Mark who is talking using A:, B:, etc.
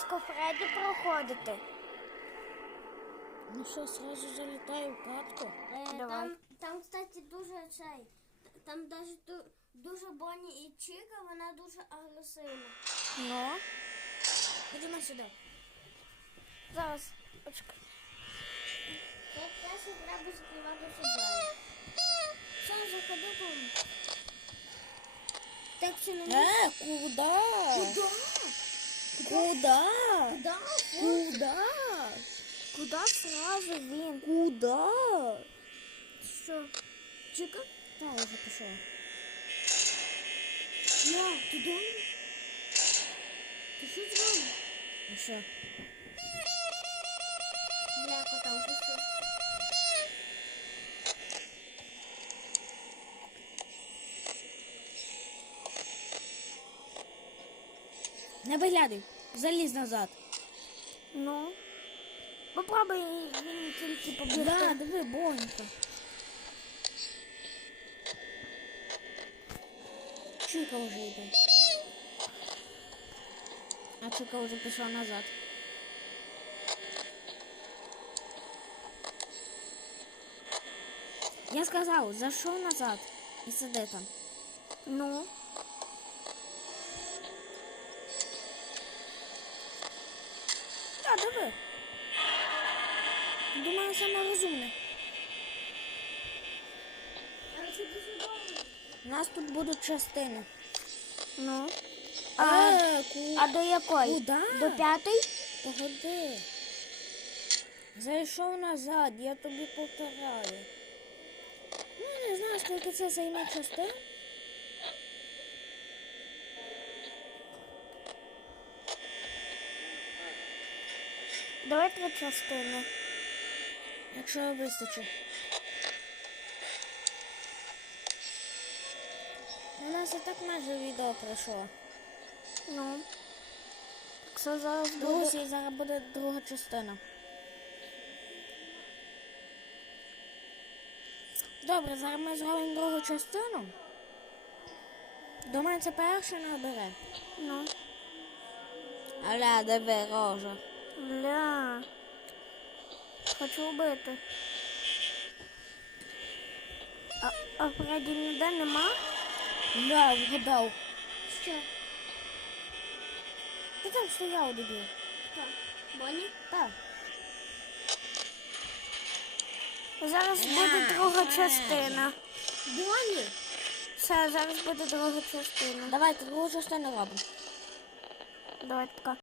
A: близько Фредді проходити.
B: Ну що, сразу залітаю в катку?
C: Е,
A: Давай.
C: Там, там, кстати, дуже цей. Там даже ду- дуже Бонні і Чіка, вона дуже агресивна.
A: Ну,
B: Ходімо сюди.
A: зараз. Почекай.
C: Це краще треба закривати собою. Все, заходи там. Так що не
B: Е, куда?
C: Куда?
B: Куда?
C: Куда?
B: Куда?
A: Куди сразу він?
B: Куда?
C: Що? Чіка?
B: Та, вже пішов.
C: На, туди? Ти що зробив?
B: А що?
C: Бля, кота, упустив.
B: Не виглядай. Залізь назад.
A: Ну. Попробуй він тільки побігти.
B: Да, диви, бонька. Чуйка вже йде. А Чуйка вже пішла назад. Я сказав, зайшов назад і сиди там.
A: Ну.
B: Диви. Думаю, саме розумне. У нас тут будуть частини.
A: Ну. А,
B: А, ку...
A: а до якої?
B: Куда?
A: До п'ятої?
B: Погоди. Зайшов назад, я тобі повторяю. Ну, не знаю, скільки це займе частин.
A: Давай три частини.
B: Якщо вистачить. У нас і так майже відео пройшло.
A: Ну. Так що зараз буде.
B: Друзі, зараз буде друга частина. Добре, зараз ми зробимо другу частину. Думаю, це перше набере.
A: Ну.
B: Аля, диви, рожа.
A: Ля. Хочу вбити. А, а Фредді ніде нема?
B: Да, вгадав.
C: Що?
B: Ти там стояв, дебіл.
C: Хто? Бонні?
B: Так.
A: Зараз буде друга частина.
C: Бонні?
A: Все, зараз буде друга частина.
B: Давайте другу частину робимо.
A: Давай пока.